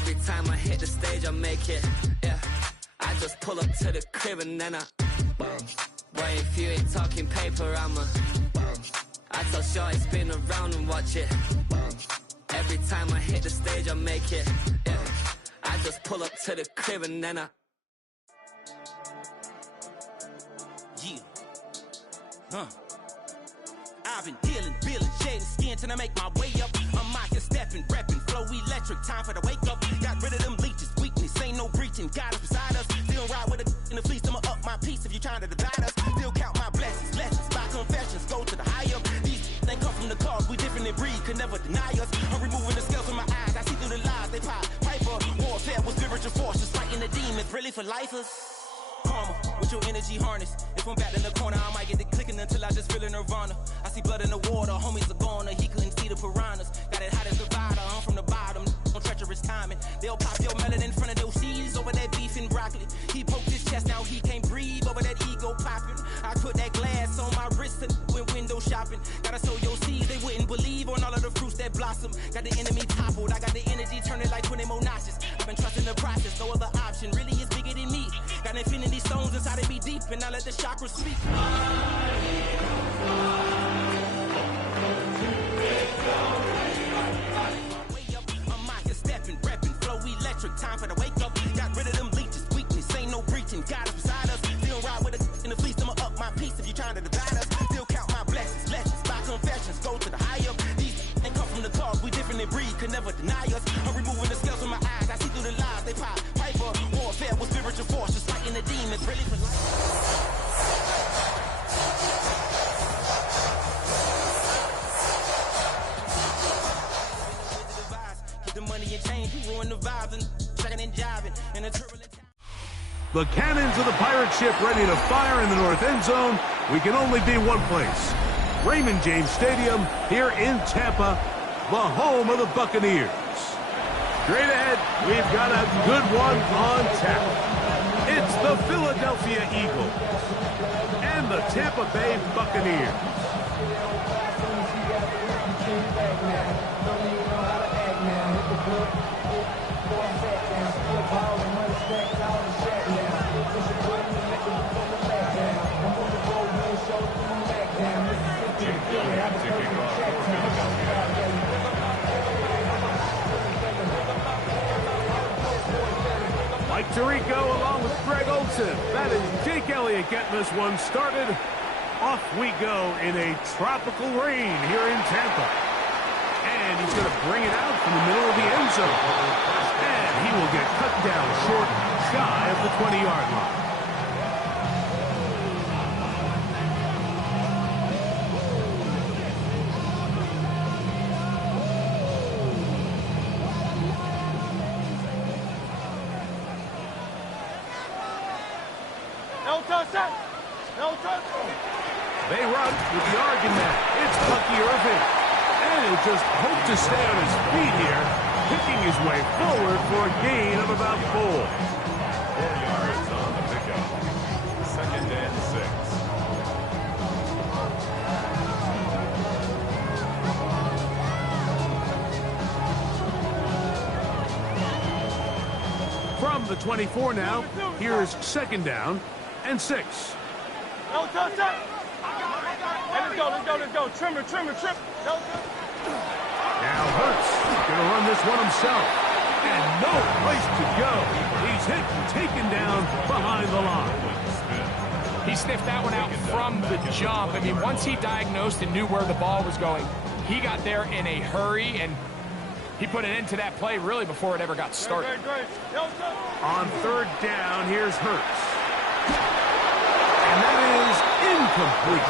Every time I hit the stage, I make it, yeah. I just pull up to the crib and then I, whoa. Boy, if you ain't talking paper, I'm a, whoa. I tell Shorty spin around and watch it, whoa. Every time I hit the stage, I make it, yeah. I just pull up to the crib and then I, yeah. I've been dealing, shading skin till I make my way up. I'm out here stepping, repping, flow electric, time for the wake up. Got rid of them leeches, weakness, ain't no breaching, God is beside us. Still ride with a in the fleece, I'ma up my piece if you trying to divide us. Still count my blessings, lessons, by confessions, go to the high up. These they come from the cause, we different in breed, could never deny us. I'm removing the scales from my eyes, I see through the lies, they pop. Piper, warfare with spiritual forces, fighting the demons, really for lifers. Karma, with your energy harness. If I'm back in the corner, I might get it clicking until I just feel a nirvana. I see blood in the water, homies are goner. He couldn't see the piranhas. Got it hot as divider, I'm from the bottom. On treacherous timing. They'll pop your melon in front of those seeds over that beef and broccoli. He poked his chest, now he can't breathe over that ego popping. I put that glass on my wrist and went window shopping. Gotta sow your seeds, they wouldn't believe on all of the fruits that blossom. Got the enemy toppled, I got the energy turning like 20 more notches. I've been trusting the process, no other option really is bigger than me. Got infinity stones inside of me deep, and I let the chakras speak. Way up, I'm out here stepping, repping, flow electric, time for the wake up. Got rid of them leeches, weakness, ain't no breaching, God is beside us. Still ride with a in the fleece, I'ma up my piece if you trying to divide us. Still count my blessings, lessons, by confessions, go to the high up. These ain't come from the cause, we different in breed, could never deny us. I'm removing the scales from my eyes, I see through the lies, they pop. Piper, warfare with spiritual forces, fighting the demons, really for life. The cannons of the pirate ship ready to fire in the north end zone. We can only be one place. Raymond James Stadium here in Tampa, the home of the Buccaneers. Straight ahead, we've got a good one on tap. It's the Philadelphia Eagles and the Tampa Bay Buccaneers. Mike Tirico along with Greg Olsen. That is Jake Elliott getting this one started. Off we go in a tropical rain here in Tampa. And he's going to bring it out from the middle of the end zone. And he will get cut down short, shy of the 20-yard line. They run with the argument. It's Bucky Irving. And he'll just hope to stay on his feet here, picking his way forward for a gain of about 4. 4 yards on the pickup. 2nd and 6. From the 24 now, here's 2nd down and 6. Let's go. Trimmer. Now Hurts gonna run this one himself. And no place to go. He's hit and taken down behind the line. He sniffed that one out from the jump. I mean, once he diagnosed and knew where the ball was going, he got there in a hurry, and he put an end to that play really before it ever got started. On 3rd down, here's Hurts. And that is incomplete.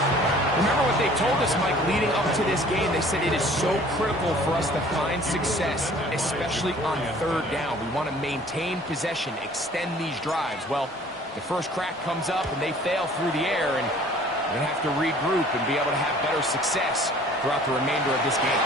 Remember what they told us, Mike, leading up to this game? They said it is so critical for us to find success, especially on 3rd down. We want to maintain possession, extend these drives. Well, the first crack comes up and they fail through the air, and we're going to have to regroup and be able to have better success throughout the remainder of this game.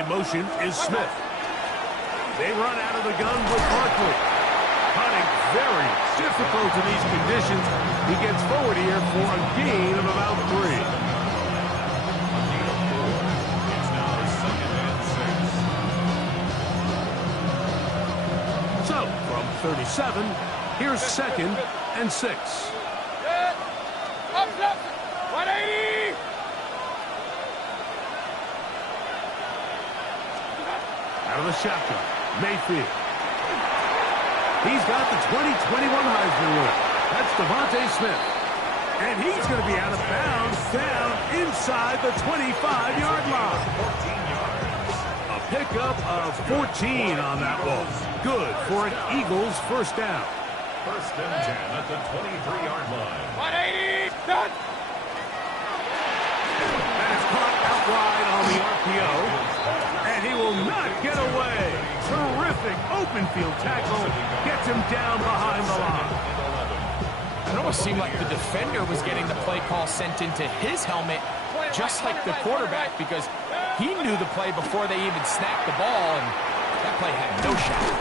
in motion is Smith. They run out of the gun with Barkley. Hunting very difficult in these conditions. He gets forward here for a gain of about 3. It's now 2nd and 6. So, from 37, here's 2nd and 6. 180! Out of the shotgun, Mayfield. He's got the 2021 Heisman winner. That's Devontae Smith. And he's going to be out of bounds down inside the 25-yard line. 14 yards. A pickup of 14 on that ball. Good for an Eagles first down. 1st and 10 at the 23-yard line. 180! Done! And it's caught out wide on the RPO. And he will not get away. Terrific open field tackle. Gets him down behind the line. It almost seemed like the defender was getting the play call sent into his helmet, just like the quarterback, because he knew the play before they even snapped the ball, and that play had no shot.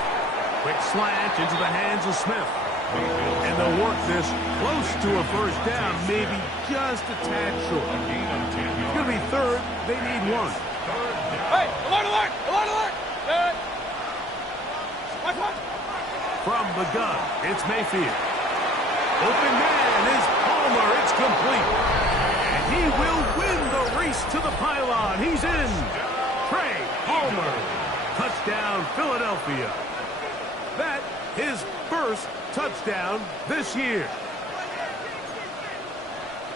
Quick slant into the hands of Smith. And they'll work this close to a first down, maybe just a tad short. It's going to be 3rd. They need 1. Hey, alert, alert! Alert, alert! Watch. From the gun, it's Mayfield. Open man is Palmer. It's complete. And he will win the race to the pylon. He's in. Trey Palmer. Touchdown, Philadelphia. That his first touchdown this year.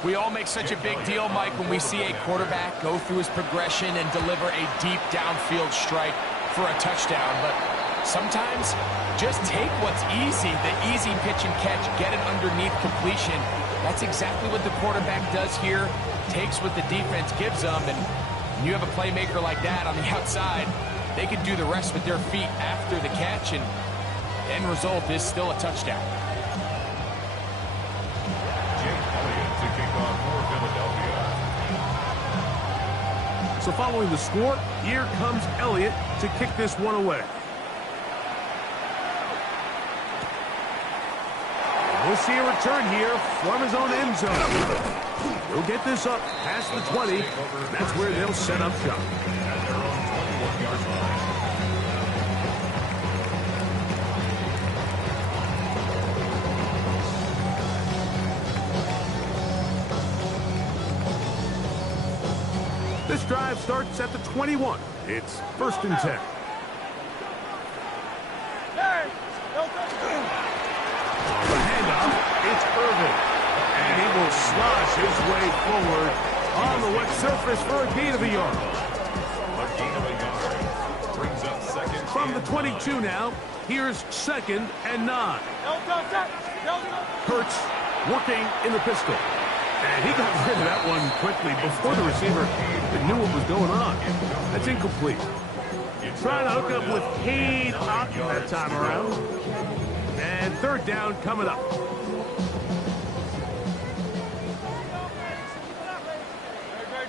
We all make such a big deal, Mike, when we see a quarterback go through his progression and deliver a deep downfield strike for a touchdown. But sometimes just take what's easy, the easy pitch and catch, get it underneath completion. That's exactly what the quarterback does here. Takes what the defense gives them, and when you have a playmaker like that on the outside, they can do the rest with their feet after the catch, and the end result is still a touchdown. To kick off for Philadelphia. So following the score, here comes Elliott to kick this one away. We'll see a return here from his own end zone. He'll get this up past the 20. That's where they'll set up shop. At their own 21-yard line. This drive starts at the 21. It's 1st and 10. On the handoff, it's Irvin. And he will slosh his way forward on the wet surface for a gain of a yard. A gain of a yard. Brings up 2nd. From the 22 now, here's 2nd and 9. Hurts working in the pistol. And he got rid of that one quickly before the receiver knew what was going on. That's incomplete. Trying to hook up with Cade Otton that time around. And 3rd down coming up.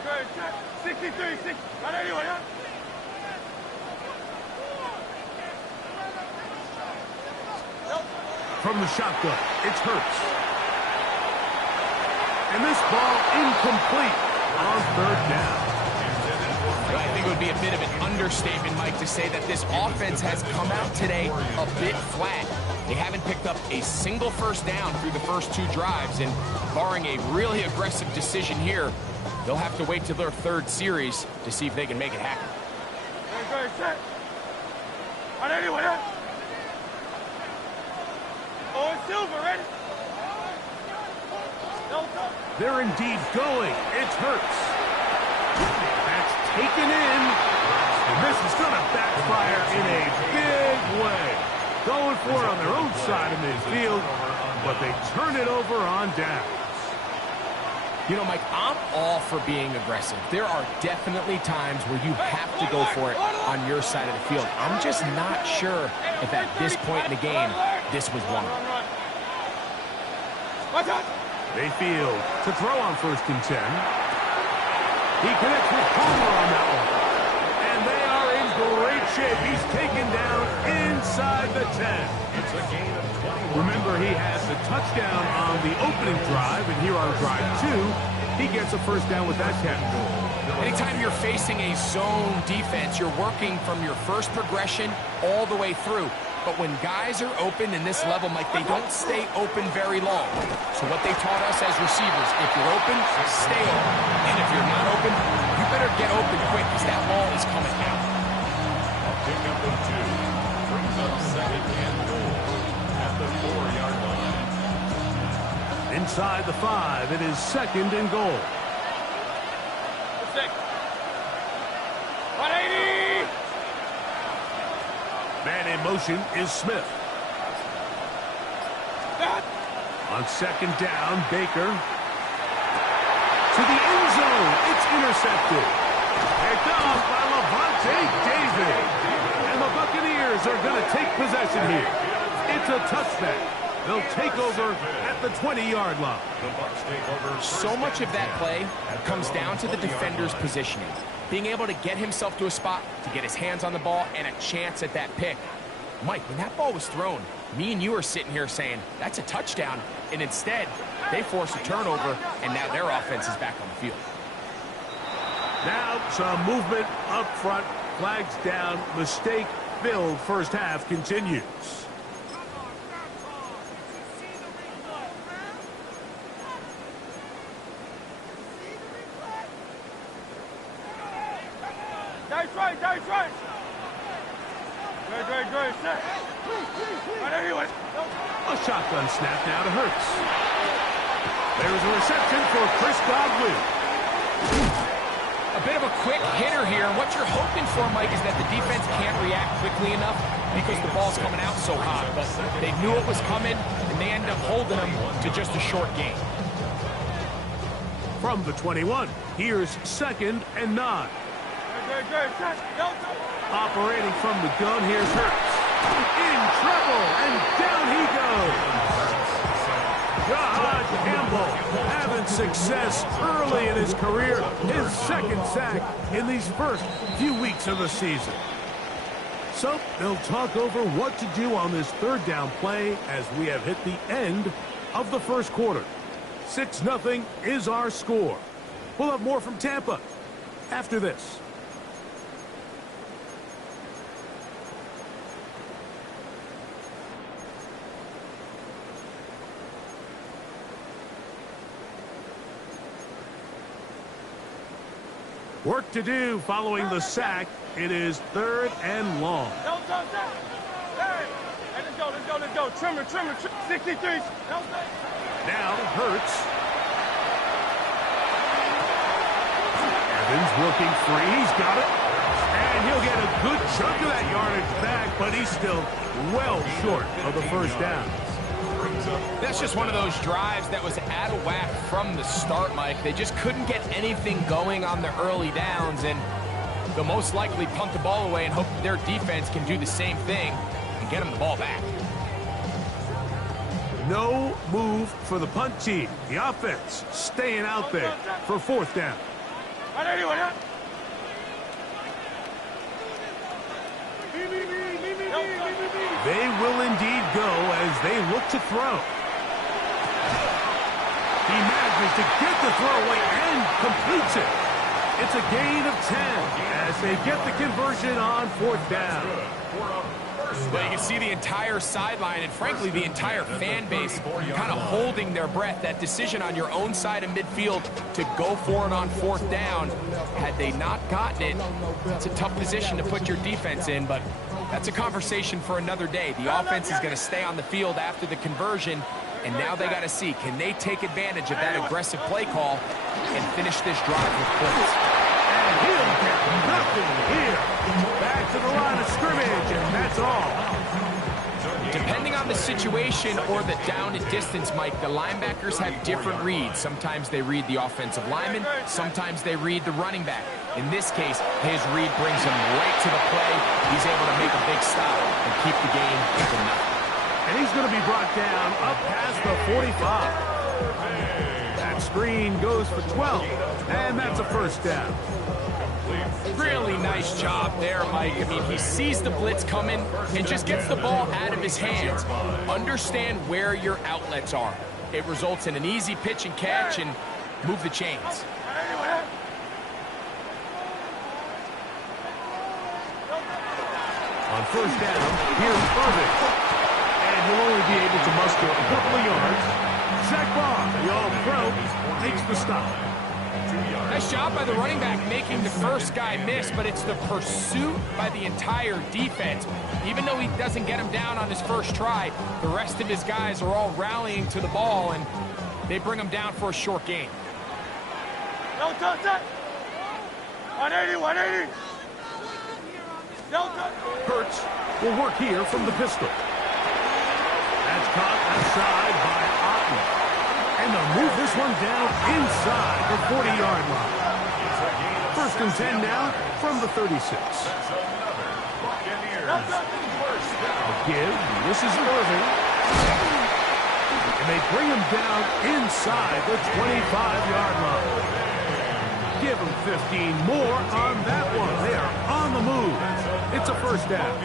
Good. 63, 6. Not anyone, huh? From the shotgun, it's Hurts. And this ball incomplete on 3rd down. I think it would be a bit of an understatement, Mike, to say that this offense has come out today a bit flat. They haven't picked up a single first down through the first 2 drives, and barring a really aggressive decision here, they'll have to wait till their 3rd series to see if they can make it happen. Good, set. Not anyone, huh? Oh, it's Silver, ready? They're indeed going. It's Hurts. That's taken in. And this is going to backfire in a big way. Going for it on their own side of midfield, but they turn it over on downs. You know, Mike, I'm all for being aggressive. There are definitely times where you have to go for it on your side of the field. I'm just not sure if at this point in the game, this was one. Mayfield to throw on 1st and 10. He connects with Palmer on that one. And they are great shape. He's taken down inside the 10. It's a gain of 20. Remember, he has the touchdown on the opening drive, and here on drive 2, he gets a first down with that category. Anytime you're facing a zone defense, you're working from your first progression all the way through. But when guys are open in this level, Mike, they don't stay open very long. So what they taught us as receivers, if you're open, stay open. And if you're not open, you better get open quick because that ball is coming out. A pickup of 2 brings up second and goal at the 4-yard line. Inside the 5, it is second and goal. 180! Man in motion is Smith. On second down, Baker. To the end zone. It's intercepted. Picked off by Levante David. And the Buccaneers are going to take possession here. It's a touchback. They'll take over at the 20-yard line. The Bucs take over. So much of that play comes down to the defender's positioning. Being able to get himself to a spot, to get his hands on the ball, and a chance at that pick. Mike, when that ball was thrown, me and you are sitting here saying, that's a touchdown. And instead, they force a turnover, and now their offense is back on the field. Now some movement up front. Flags down. Mistake-filled first half continues. Dice right! Good, set. A shotgun snap now to Hurts. There's a reception for Chris Godwin. A bit of a quick hitter here. What you're hoping for, Mike, is that the defense can't react quickly enough because the ball's coming out so hot. But they knew it was coming, and they ended up holding them to just a short gain. From the 21, here's second and 9. Good, set. Go. Operating from the gun, here's Hurts. In trouble, and down he goes. Josh Campbell having success early in his career. His second sack in these first few weeks of the season. So they'll talk over what to do on this third down play as we have hit the end of the first quarter. 6-0 is our score. We'll have more from Tampa after this. Work to do following the sack. It is third and long. Hey, let's go. Trimmer. 63. Now Hurts. Evans working free. He's got it. And he'll get a good chunk of that yardage back, but he's still well short of the first down. That's just one of those drives that was out of whack from the start, Mike. They just couldn't get anything going on the early downs, and they'll most likely punt the ball away and hope that their defense can do the same thing and get them the ball back. No move for the punt team. The offense staying out there for fourth down. They will indeed go as they look to throw. He manages to get the throw away and completes it. It's a gain of 10 as they get the conversion on fourth down. Well, you can see the entire sideline and, frankly, the entire fan base kind of holding their breath. That decision on your own side of midfield to go for it on fourth down, had they not gotten it, it's a tough position to put your defense in, but that's a conversation for another day. The offense is going to stay on the field after the conversion, and now they got to see, can they take advantage of that aggressive play call and finish this drive with points? And he'll get nothing here. Back to the line of scrimmage, and that's all. Depending on the situation or the down and distance, Mike, the linebackers have different reads. Sometimes they read the offensive lineman, sometimes they read the running back. In this case, his read brings him right to the play. He's able to make a big stop and keep the game to nothing. And he's going to be brought down up past the 45. That's screen goes for 12, and that's a first down. Really nice job there, Mike. I mean, he sees the blitz coming and just gets the ball out of his hands. Understand where your outlets are. It results in an easy pitch and catch and move the chains. On first down, here's Irvin. And he'll only be able to muster a couple of yards. Zach Barr, the all-pro, makes the stop. Nice job by the running back making the first guy miss, but it's the pursuit by the entire defense. Even though he doesn't get him down on his first try, the rest of his guys are all rallying to the ball, and they bring him down for a short gain. Don't touch that! 180, 180! Don't touch! Hurts will work here from the pistol. That's caught outside by Otten. And they'll move this one down inside the 40-yard line. First and 10 now from the 36. Give. This is Irvin. And they bring him down inside the 25-yard line. Give him 15 more on that one. They are on the move. It's a first down.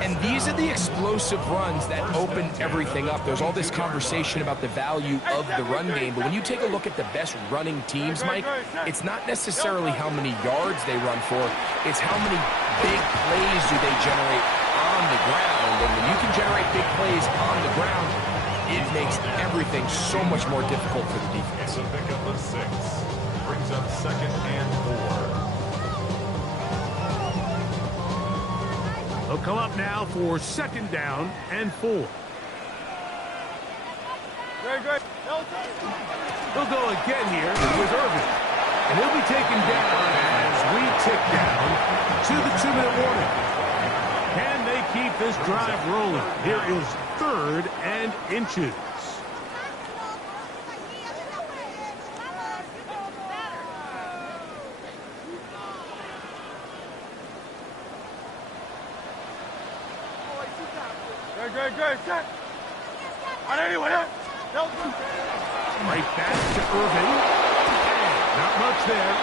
And these are the explosive runs that open everything up. There's all this conversation about the value of the run game, but when you take a look at the best running teams, Mike, it's not necessarily how many yards they run for, it's how many big plays do they generate on the ground. And when you can generate big plays on the ground, it makes everything so much more difficult for the defense. The pickup of 6 brings up second and 4. They'll come up now for second down and 4. Great, great. He'll go again here with Irvin. And he'll be taken down as we tick down to the 2-minute warning. Can they keep this drive rolling? Here is 3rd and inches. Good, good, good. 180, 180. Right back to Irvin. Not much there.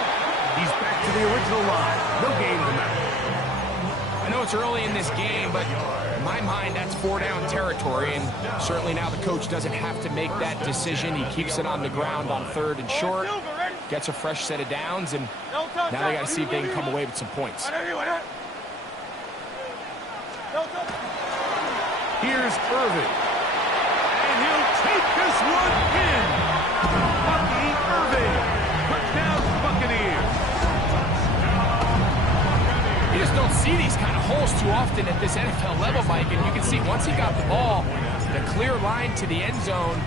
He's back to the original line. No gain on that. I know it's early in this game, but in my mind, that's 4-down territory, and certainly now the coach doesn't have to make that decision. He keeps it on the ground on 3rd and short, gets a fresh set of downs, and now they got to see if they can come away with some points. Here's Irvin. And he'll take this one in. Bucky Irvin. Touchdown Buccaneers. You just don't see these kind of holes too often at this NFL level, Mike. And you can see once he got the ball, the clear line to the end zone,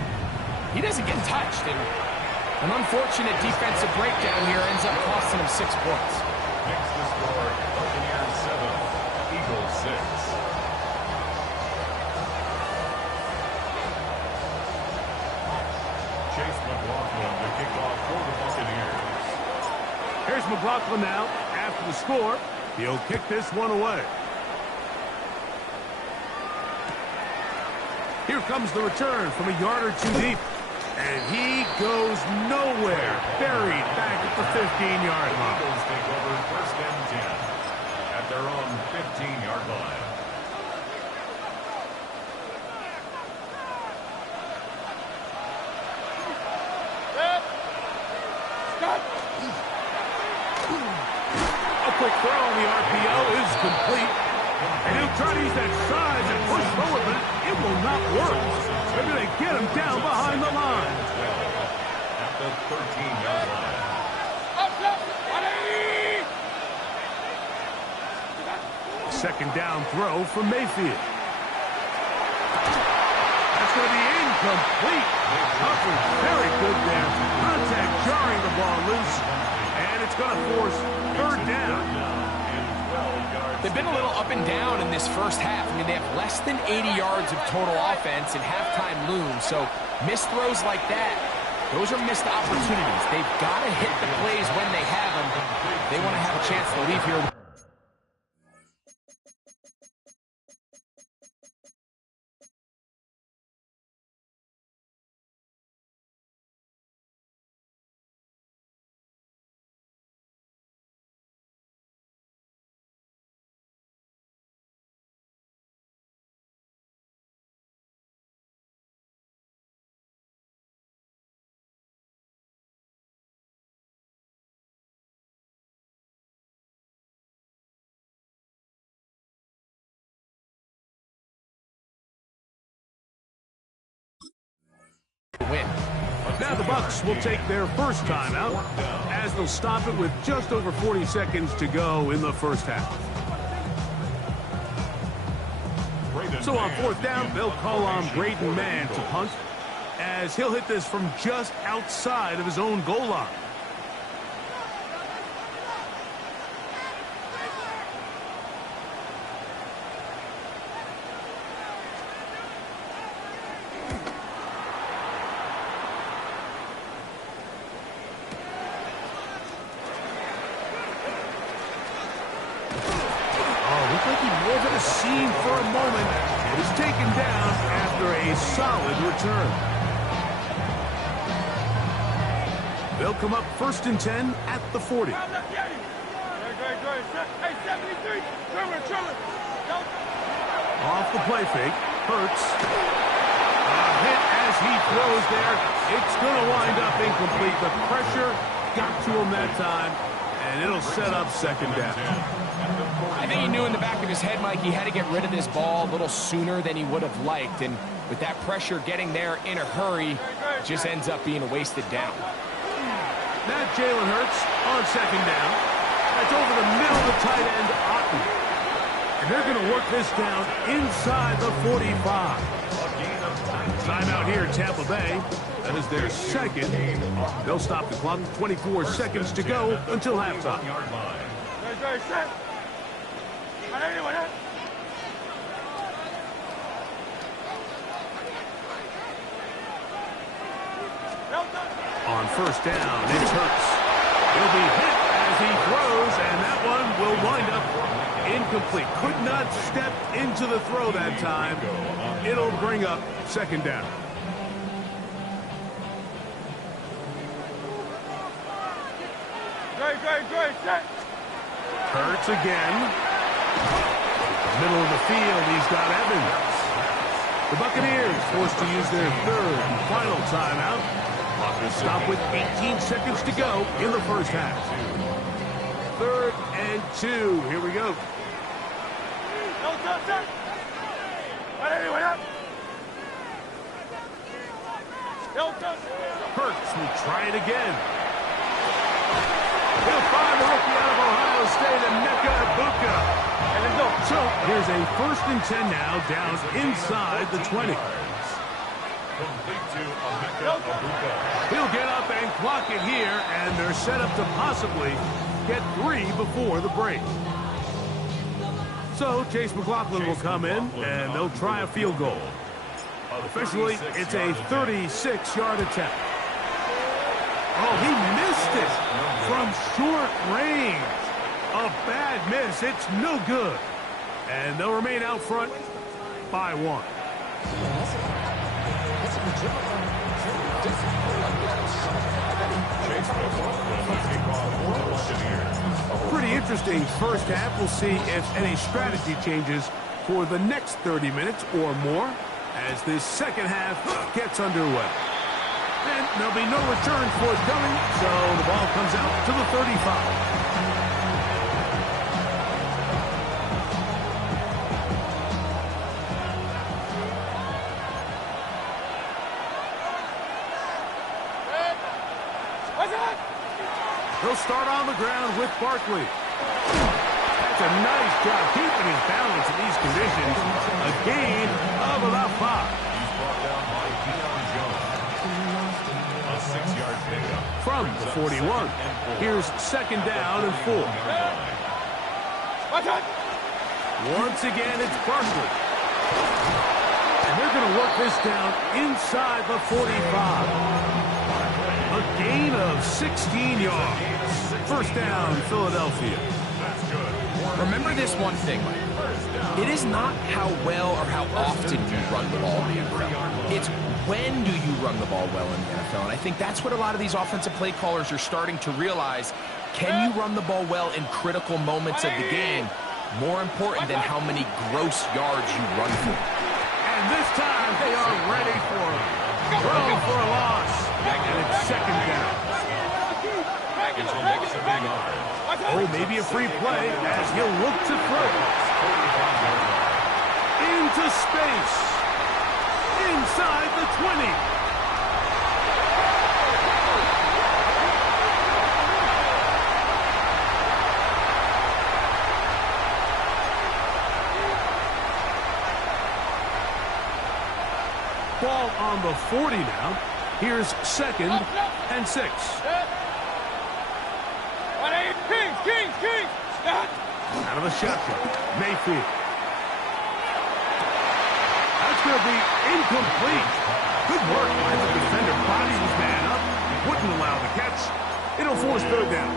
he doesn't get touched. And an unfortunate defensive breakdown here ends up costing him 6 points. Next to score, Buccaneers 7, Eagles 6. Here's McLaughlin now after the score. He'll kick this one away. Here comes the return from a yard or 2 deep. And he goes nowhere. Buried back at the 15-yard line. Eagles take over 1st and 10 at their own 15-yard line. Quick throw on the RPO is complete. And he'll try to use that size and push forward, but it will not work. They're going to get him down behind the line. At the 13-yard line. Second down throw from Mayfield. That's going to be incomplete. Hufford very good there. Contact jarring the ball loose. And it's going to force 3rd down. They've been a little up and down in this first half. I mean, they have less than 80 yards of total offense and halftime looms. So missed throws like that, those are missed opportunities. They've got to hit the plays when they have them. They want to have a chance to leave here Now the Bucs will take their first timeout as they'll stop it with just over 40 seconds to go in the first half. So on fourth down, they'll call on Braden Mann to punt as he'll hit this from just outside of his own goal line. Scene for a moment, it is taken down after a solid return. They'll come up 1st and 10 at the 40. Hey, 73. Off the play fake, Hurts. A hit as he throws there. It's going to wind up incomplete. The pressure got to him that time, and it'll set up 2nd down. I think he knew in the back of his head, Mike, he had to get rid of this ball a little sooner than he would have liked. And with that pressure getting there in a hurry, it just ends up being a wasted down. Now Jalen Hurts on 2nd down. That's over the middle of the tight end, Otten. And they're going to work this down inside the 45. Timeout here in Tampa Bay. That is their 2nd. They'll stop the clock. 24 seconds to go until halftime. On 1st down, it's Hurts. He'll be hit as he throws, and that one will wind up incomplete. Could not step into the throw that time. It'll bring up 2nd down. Set. Hurts again. Middle of the field, he's got Evans. The Buccaneers forced to use their 3rd and final timeout. Clock will stop with 18 seconds to go in the first half. 3rd and 2. Here we go. Hurts will try it again. He'll find the rookie out of Ohio State, and Emeka Egbuka. So here's a 1st and 10 now, down inside the 20. He'll get up and clock it here, and they're set up to possibly get 3 before the break. So Chase McLaughlin will come in, and they'll try a field goal. Officially, it's a 36-yard attempt. Oh, he missed it from short range. A bad miss. It's no good. And they'll remain out front by 1. Pretty interesting first half. We'll see if any strategy changes for the next 30 minutes or more as this second half gets underway. And there'll be no return forthcoming, so the ball comes out to the 35. They'll start on the ground with Barkley. That's a nice job keeping his balance in these conditions. A gain of about 5. From the 41. Here's 2nd down and 4. Once again, it's Barkley. And they're going to work this down inside the 45. A gain of 16 yards. 1st down, Philadelphia. Remember this one thing, Mike. It is not how well or how often you run the ball in the NFL. It's when do you run the ball well in the NFL. And I think that's what a lot of these offensive play callers are starting to realize. Can you run the ball well in critical moments of the game? More important than how many gross yards you run for. And this time they are ready for it. Throw for a loss. And it's 2nd down. Oh, maybe a free play as he'll look to throw. Into space. Inside the 20. on the 40 now. Here's 2nd and 6. Kings. Out of the shotgun, Mayfield. That's going to be incomplete. Good work by the defender. Body his man up. Wouldn't allow the catch. It'll force 3rd down.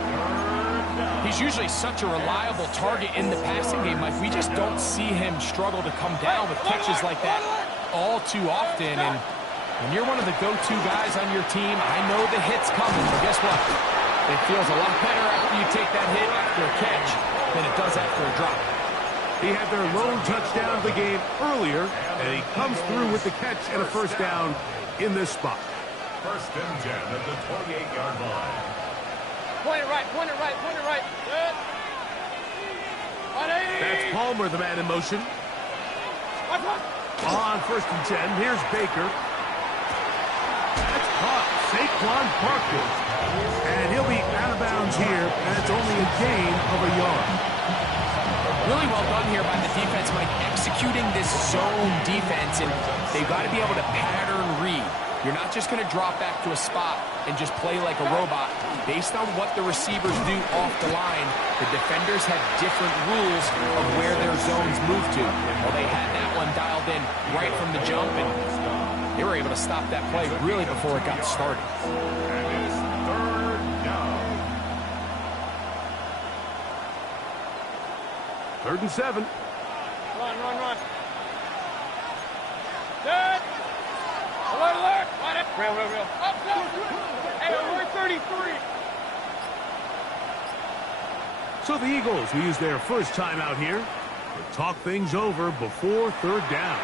He's usually such a reliable target in the passing game. Like, we just don't see him struggle to come down with catches like that all too often. And when you're one of the go-to guys on your team, I know the hit's coming, but guess what? It feels a lot better after you take that hit after a catch than it does after a drop. He had their lone touchdown of the game earlier, and he comes through with the catch and a 1st down in this spot. 1st and 10 at the 28-yard line. Point it right. Good. 180. That's Palmer, the man in motion. On 1st and 10, here's Baker. That's caught. Saquon Barkley. And he'll be out of bounds here, and it's only a gain of a yard. Really well done here by the defense, Mike, executing this zone defense, and they've got to be able to pattern read. You're not just going to drop back to a spot and just play like a robot. Based on what the receivers do off the line, the defenders have different rules of where their zones move to. Well, they had that one dialed in right from the jump, and they were able to stop that play really before it got started. And it's 3rd down. 3rd and 7. Run. Dead. Alert. Real. Up. Hey, we're 33. So the Eagles will use their first time out here to talk things over before 3rd down.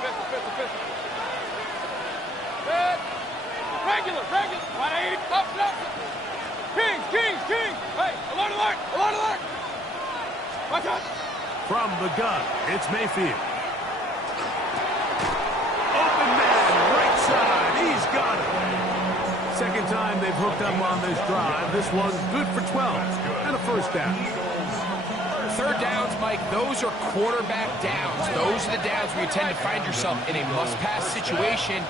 Pistol. Good. Regular. 180. Up. Kings. Hey, alert. Watch out. From the gun, it's Mayfield. Open man, right side. He's got it. 2nd time they've hooked up on this drive. This one's good for 12 and a 1st down. 3rd downs, Mike, those are quarterback downs. Those are the downs where you tend to find yourself in a must-pass situation,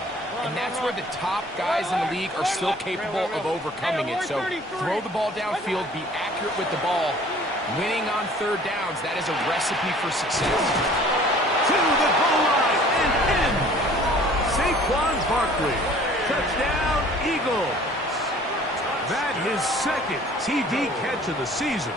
and that's where the top guys in the league are still capable of overcoming it. So throw the ball downfield, be accurate with the ball. Winning on 3rd downs, that is a recipe for success. To the goal line and in. Saquon Barkley. Touchdown, Eagles. That his 2nd TD catch of the season.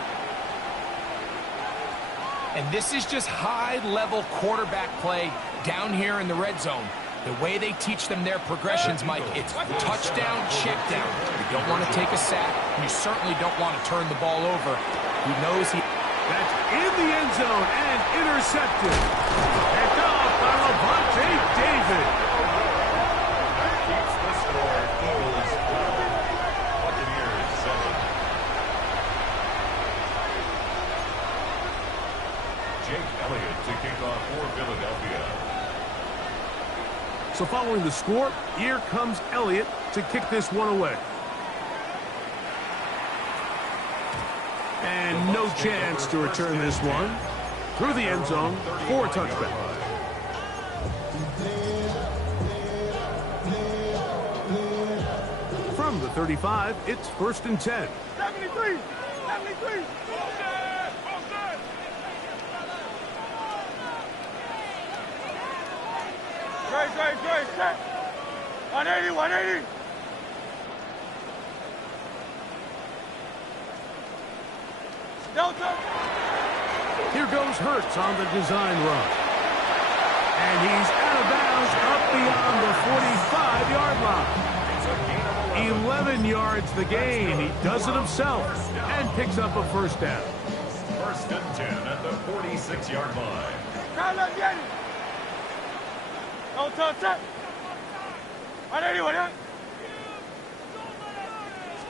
And this is just high-level quarterback play down here in the red zone. The way they teach them their progressions, Mike, it's touchdown, check down. You don't want to take a sack, and you certainly don't want to turn the ball over. He knows he... That's in the end zone and intercepted. Picked off by Levante David. That keeps the score. Eagles 4, Buccaneers 7. Jake Elliott to kick off for Philadelphia. So following the score, here comes Elliott to kick this one away. And no chance to return this one. Through the end zone for a touchback. From the 35, it's 1st and 10. 73. Great. Set. 180. Delta. Here goes Hurts on the design run. And he's out of bounds up beyond the 45-yard line. 11 yards the gain. He does it himself and picks up a 1st down. 1st and 10 at the 46-yard line. Delta set. 180.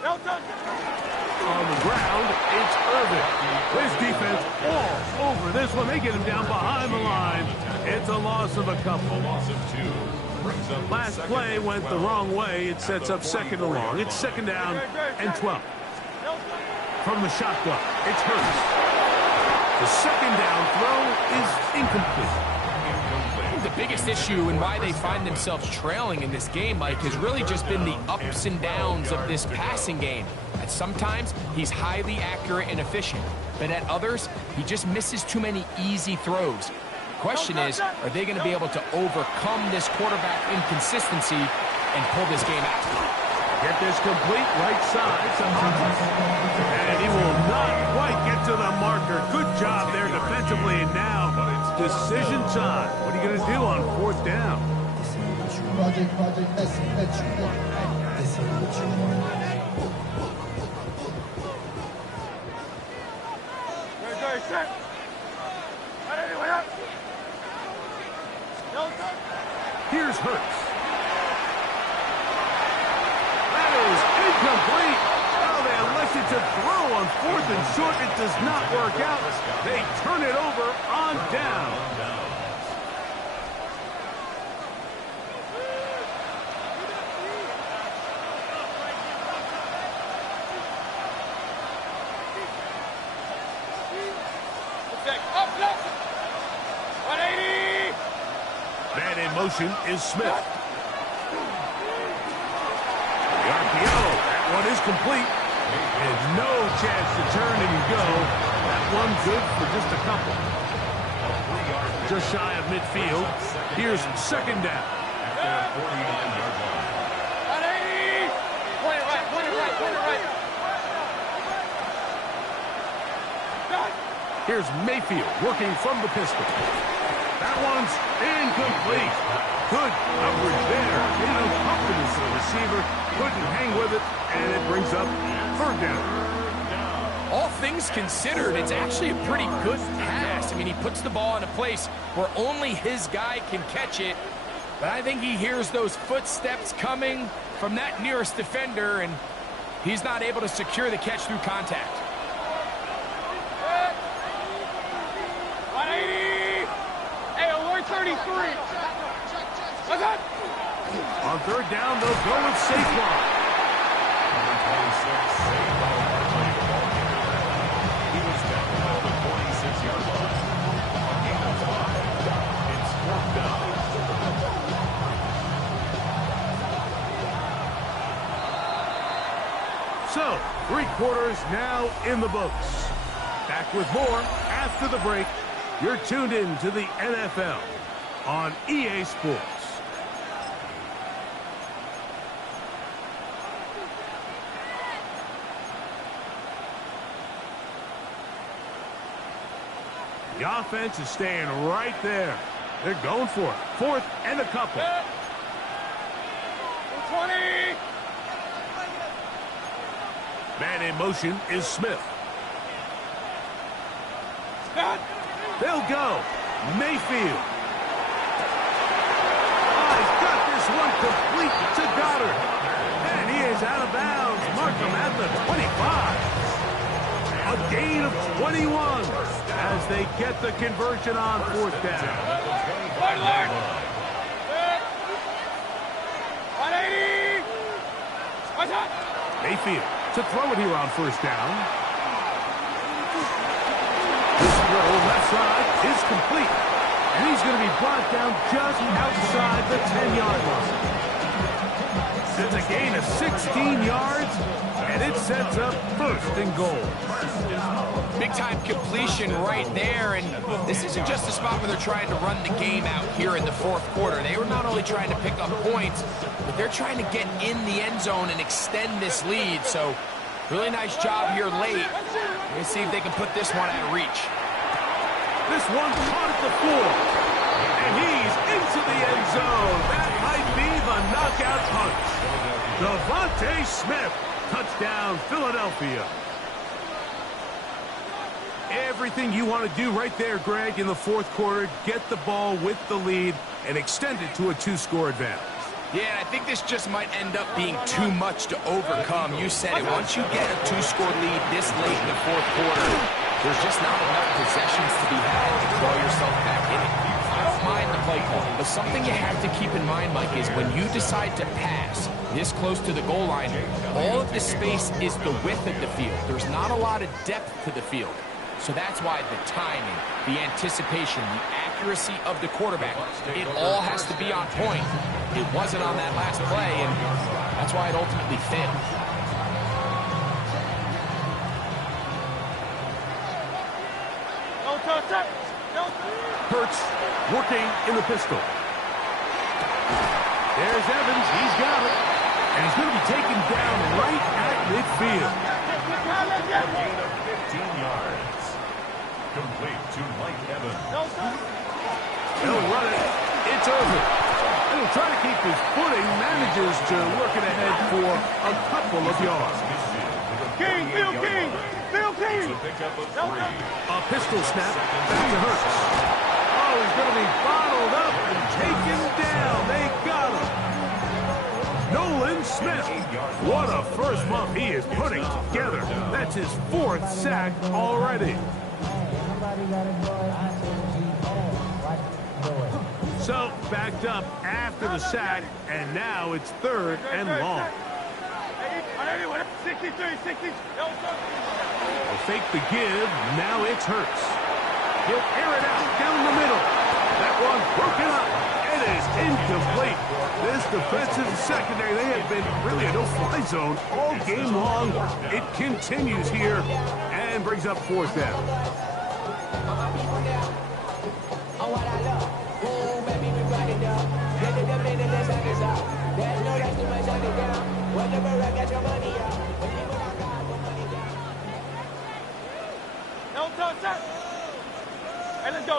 Delta. On the ground, it's Irvin. His defense all over this one. They get him down behind the line. It's a loss of a couple. Loss of 2. Last play went the wrong way. It sets up second and long. It's second down and 12. From the shotgun, it's Hurts. The second down throw is incomplete. The biggest issue and why they find themselves trailing in this game, Mike, has really just been the ups and downs of this passing game. At sometimes, he's highly accurate and efficient, but at others, he just misses too many easy throws. The question is, are they going to be able to overcome this quarterback inconsistency and pull this game out? Get this complete right side. And he will not quite get to the marker. Good job there defensively. And now, decision time. What are you going to do on fourth down? Here's Hurts. That is incomplete. Oh, they elected to throw on fourth and short. It does not work out. They turn it over on down. Man in motion is Smith. The RPO, that one is complete. And no chance to turn and go. That one good for just a couple. Just shy of midfield. Here's second down. Here's Mayfield working from the pistol. That one's incomplete. Good coverage there. Gave him confidence to the receiver. Couldn't hang with it, and it brings up third down. All things considered, it's actually a pretty good pass. I mean, he puts the ball in a place where only his guy can catch it. But I think he hears those footsteps coming from that nearest defender, and he's not able to secure the catch through contact. On third down, they'll go with Saquon. He was tackled at the 46-yard line. A gain of 5. It's fourth down. So, 3 quarters now in the books. Back with more after the break. You're tuned in to the NFL on EA Sports. The offense is staying right there. They're going for it. Fourth and a couple. 20. Man in motion is Smith. They'll go. Mayfield. Oh, he's got this one complete to Goddard. And he is out of bounds. Mark him at the 25. A gain of 21 as they get the conversion on fourth down. 180. Mayfield to throw it here on first down. This throw left side is complete. And he's going to be brought down just outside the 10-yard line. That's a gain of 16 yards, and it sets up first and goal. Big-time completion right there, and this isn't just a spot where they're trying to run the game out here in the fourth quarter. They were not only trying to pick up points, but they're trying to get in the end zone and extend this lead. So, really nice job here late. Let's see if they can put this one out of reach. This one caught at the 4, and he's into the end zone. That might be the knockout punch. Devontae Smith, touchdown, Philadelphia. Everything you want to do right there, Greg, in the fourth quarter, get the ball with the lead and extend it to a 2-score advantage. Yeah, I think this just might end up being too much to overcome. You said it. Once you get a 2-score lead this late in the fourth quarter, there's just not enough possessions to be had to claw yourself back in it. don't mind the play call, but something you have to keep in mind, Mike, is when you decide to pass this close to the goal line, all of the space is the width of the field. There's not a lot of depth to the field. So that's why the timing, the anticipation, the accuracy of the quarterback, it all has to be on point. It wasn't on that last play, and that's why it ultimately failed. Hurts working in the pistol. There's Evans. He's got it. And he's going to be taken down right at midfield. A gain of 15 yards. Complete to Mike Evans. He'll run it. It's over. And he'll try to keep his footing. Manages to work it ahead for a couple of yards. King, Bill King. Bill King. A pistol snap. Back to Hurts. Oh, he's going to be bottled up and taken down. They got him. Nolan Smith. What a first month he is putting together. That's his 4th sack already. So, backed up after the sack, and now it's 3rd and long. 63, 60. They'll fake the give. Now it's Hurts. He'll air it out down the middle. That one broken up. It is incomplete. This defensive secondary, they have been really a no-fly zone all game long. It continues here and brings up 4th down. Hey, let's go.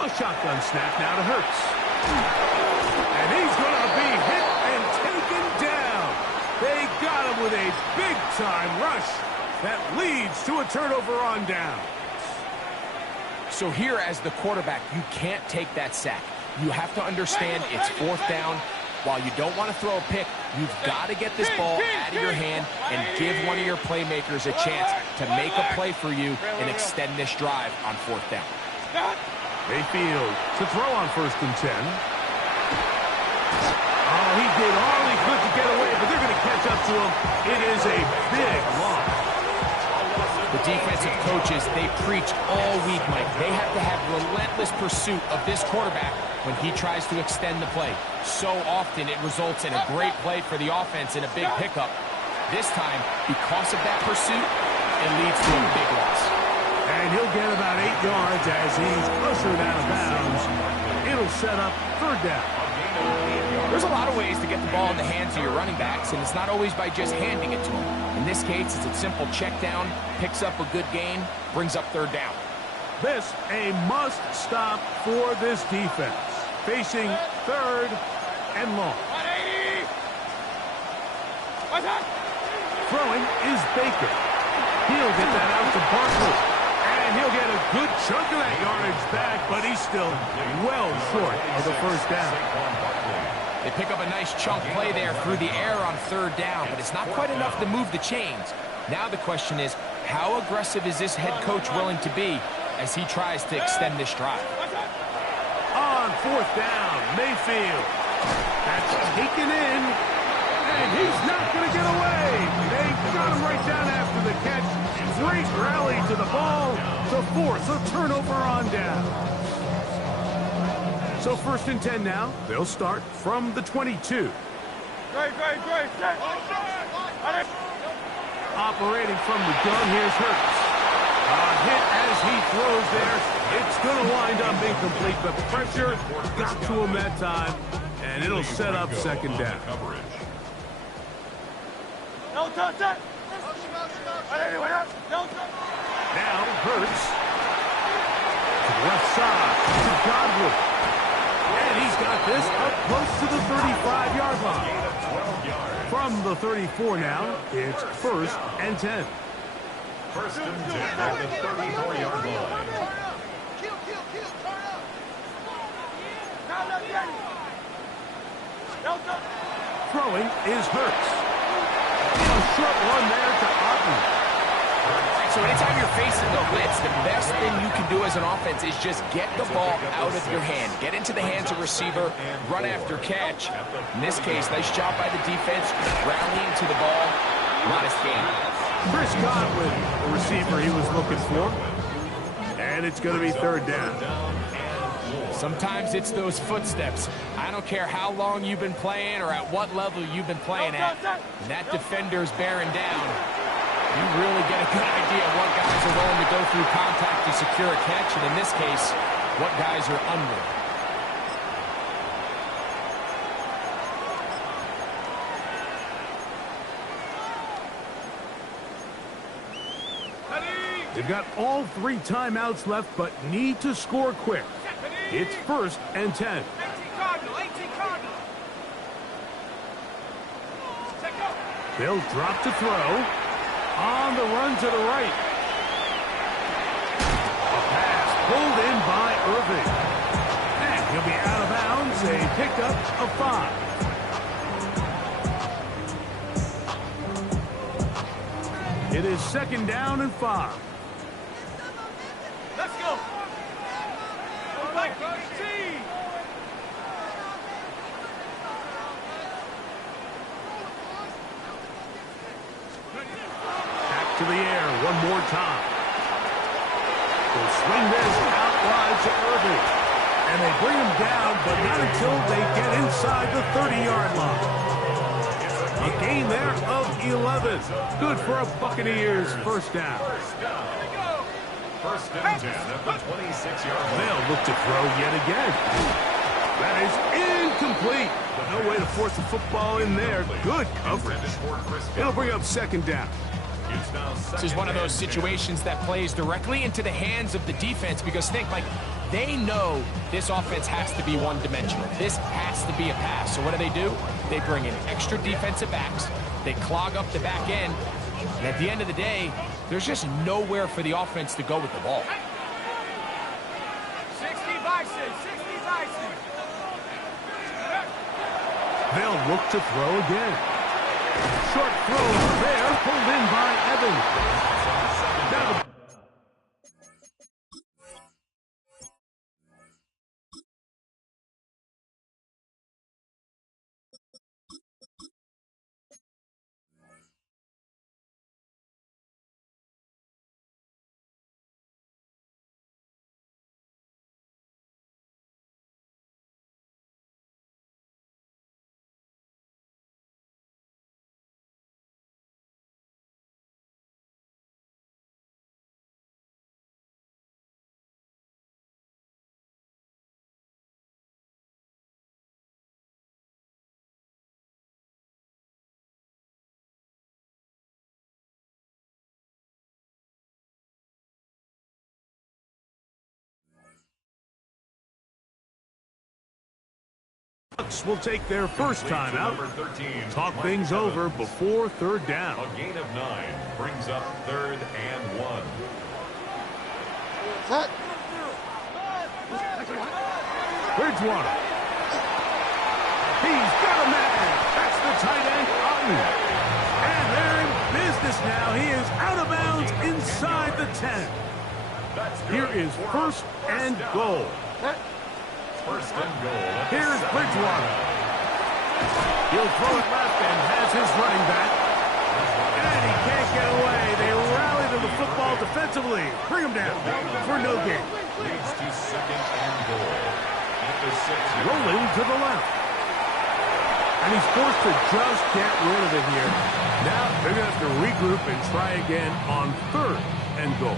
A shotgun snap now to Hurts. And he's going to be hit and taken down. They got him with a big-time rush that leads to a turnover on down. So here as the quarterback, you can't take that sack. You have to understand it's 4th down. While you don't want to throw a pick, you've got to get this ball out of your hand and give one of your playmakers a chance to make a play for you and extend this drive on 4th down. Mayfield to throw on 1st and 10. Oh, he did all he could to get away, but they're going to catch up to him. It is a big loss. The defensive coaches, they preach all week, Mike. They have to have relentless pursuit of this quarterback when he tries to extend the play. So often it results in a great play for the offense and a big pickup. This time, because of that pursuit, it leads to a big loss. And he'll get about 8 yards as he's ushered out of bounds. It'll set up 3rd down. There's a lot of ways to get the ball in the hands of your running backs, and it's not always by just handing it to them. In this case, it's a simple check down, picks up a good gain, brings up 3rd down. This a must stop for this defense. Facing 3rd and long. 180. Throwing is Baker. He'll get that out to Barkley. And he'll get a good chunk of that yardage back, but he's still well short of the 1st down. They pick up a nice chunk play there through the air on 3rd down, but it's not quite enough to move the chains. Now the question is, how aggressive is this head coach willing to be as he tries to extend this drive? On 4th down, Mayfield. That's taken in, and he's not going to get away. They got him right down after the catch. Great rally to the ball to force a turnover on down. So 1st and 10 now. They'll start from the 22. Great. Operating from the gun, here's Hurts. A hit as he throws there. It's going to wind up incomplete. The pressure got to him that time, and it'll set up 2nd down. Now Hurts to the left side to Godwin. And he's got this up close to the 35-yard line. From the 34 now, it's 1st and 10. 1st and 10 at the 34-yard line. Throwing is Hurts. A short one there to Otten. So anytime you're face it, though, Lance, the best thing you can do as an offense is just get the ball out of your hand. Get into the hands of receiver, run after catch. In this case, nice job by the defense, rallying to the ball. Modest gain. Chris Godwin, the receiver he was looking for. And it's going to be third down. Sometimes it's those footsteps. I don't care how long you've been playing or at what level you've been playing at. And that defender's bearing down. You really get a good idea of what guys are willing to go through contact to secure a catch, and in this case, what guys are under. They've got all 3 timeouts left, but need to score quick. It's 1st and 10. 18 Cardinal. They'll drop to throw. On the run to the right. A pass pulled in by Irving. And he'll be out of bounds. A pickup of 5. It is 2nd down and 5. Let's go. Back to the air one more time. They'll swing this out wide to Irving. And they bring him down, but not until they get inside the 30-yard line. A gain there of 11. Good for a Buccaneers first down. First and 10 at the 26-yard line. They'll look to throw yet again. That is incomplete. But no way to force the football in there. Good coverage. It'll bring up 2nd down. This is one of those situations that plays directly into the hands of the defense because think, like, they know this offense has to be one-dimensional. This has to be a pass. So what do? They bring in extra defensive backs. They clog up the back end. And at the end of the day, there's just nowhere for the offense to go with the ball. 60 Bison. They'll look to throw again. Short throw there, pulled in by Evans. Now the Bucs will take their first time out. Talk things over before 3rd down. A gain of 9 brings up 3rd and 1. Bridgewater. He's got a man. That's the tight end, Otten. And they're in business now. He is out of bounds inside the 10. Here is 1st and goal. First and goal. Here's Bridgewater. He'll throw it left and has his running back. And he can't get away. They rally to the football defensively. Bring him down for no gain. Leads to 2nd and goal. At the 6. Rolling to the left. And he's forced to just get rid of it here. Now they're going to have to regroup and try again on 3rd and goal.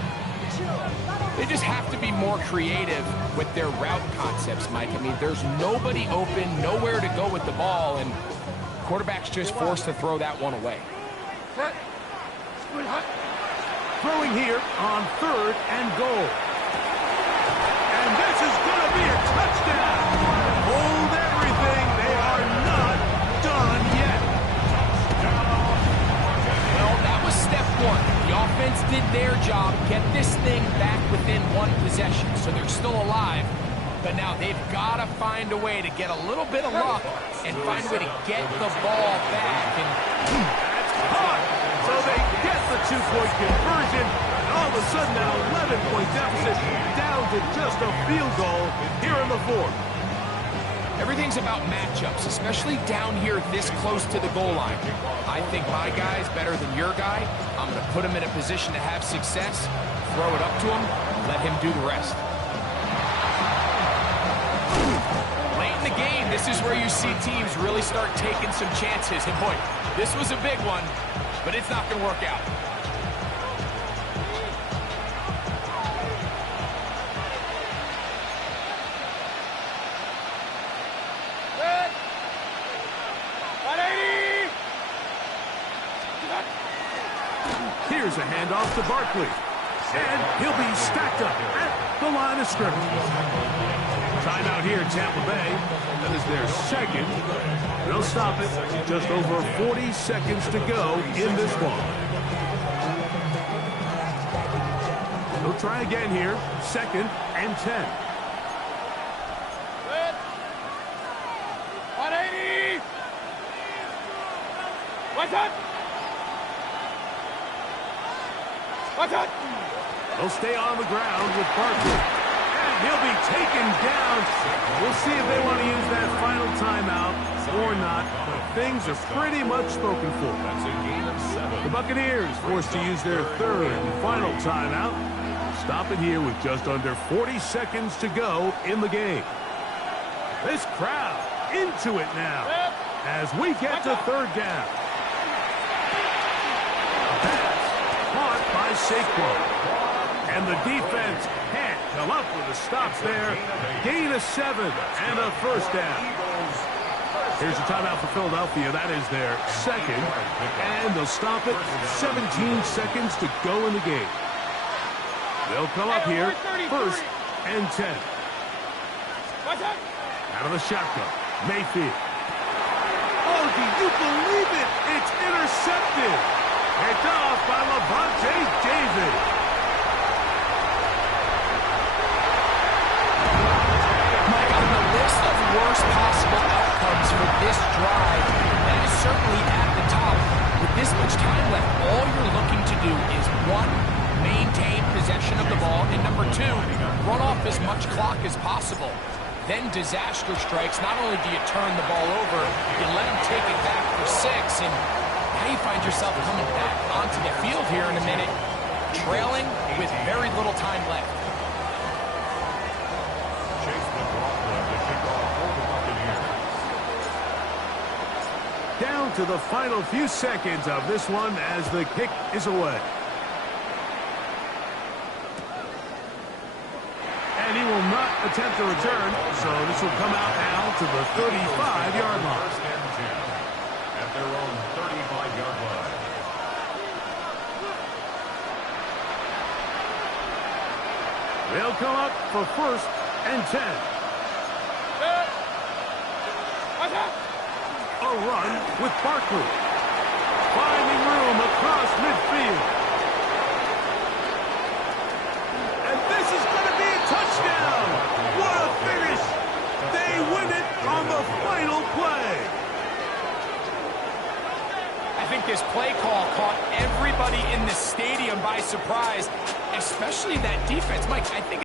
They just have to be more creative with their route concepts, Mike. I mean, there's nobody open, nowhere to go with the ball, and quarterback's just forced to throw that one away. Throwing here on 3rd and goal. And this is going to be a touchdown. Hold everything. They are not done yet. Well, that was step 1. The offense did their job, get this thing back within 1 possession, so they're still alive. But now they've got to find a way to get a little bit of luck and find a way to get the ball back. And that's caught. So they get the 2-point conversion, and all of a sudden an 11-point deficit down to just a field goal here in the fourth. Everything's about matchups, especially down here this close to the goal line. I think my guy's better than your guy. I'm going to put him in a position to have success, throw it up to him, let him do the rest. Late in the game, this is where you see teams really start taking some chances. And boy, this was a big one, but it's not going to work out. Here's a handoff to Barkley. And he'll be stacked up at the line of scrimmage. Timeout here in Tampa Bay. That is their second. They'll stop it. Just over 40 seconds to go in this one. They'll try again here. 2nd and 10. 180! What's up? What's up? They'll stay on the ground with Barkley. And he'll be taken down. We'll see if they want to use that final timeout or not. But things are pretty much spoken for. That's a gain of 7. The Buccaneers forced to use their 3rd and final timeout. Stop it here with just under 40 seconds to go in the game. This crowd into it now as we get to 3rd down. Caught by Saquon. And the defense can't come up with a stop there. Gain of 7 and a 1st down. Here's a timeout for Philadelphia. That is their 2nd. And they'll stop it. 17 seconds to go in the game. They'll come up here. 1st and 10. Out of the shotgun. Mayfield. Oh, do you believe it? It's intercepted. Picked off by Levante David. Mike, on the list of worst possible outcomes for this drive, that is certainly at the top. With this much time left, all you're looking to do is, 1, maintain possession of the ball, and number 2, run off as much clock as possible. Then disaster strikes. Not only do you turn the ball over, you let him take it back for 6, and now you find yourself coming back onto the field here in a minute, trailing with very little time left. Chase McLaughlin to kick off for the Buccaneers. Down to the final few seconds of this one as the kick is away. And he will not attempt a return, so this will come out now to the 35-yard line. 1st and 10 at their own 35-yard line. They'll come up for 1st and 10. A run with Barkley. Finding room across midfield. And this is going to be a touchdown. What a finish. They win it on the final play. I think this play call caught everybody in the stadium by surprise, especially that defense. Mike, I think